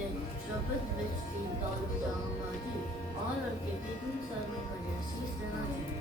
Then Robert West in Dolly Down Martin, all are kept in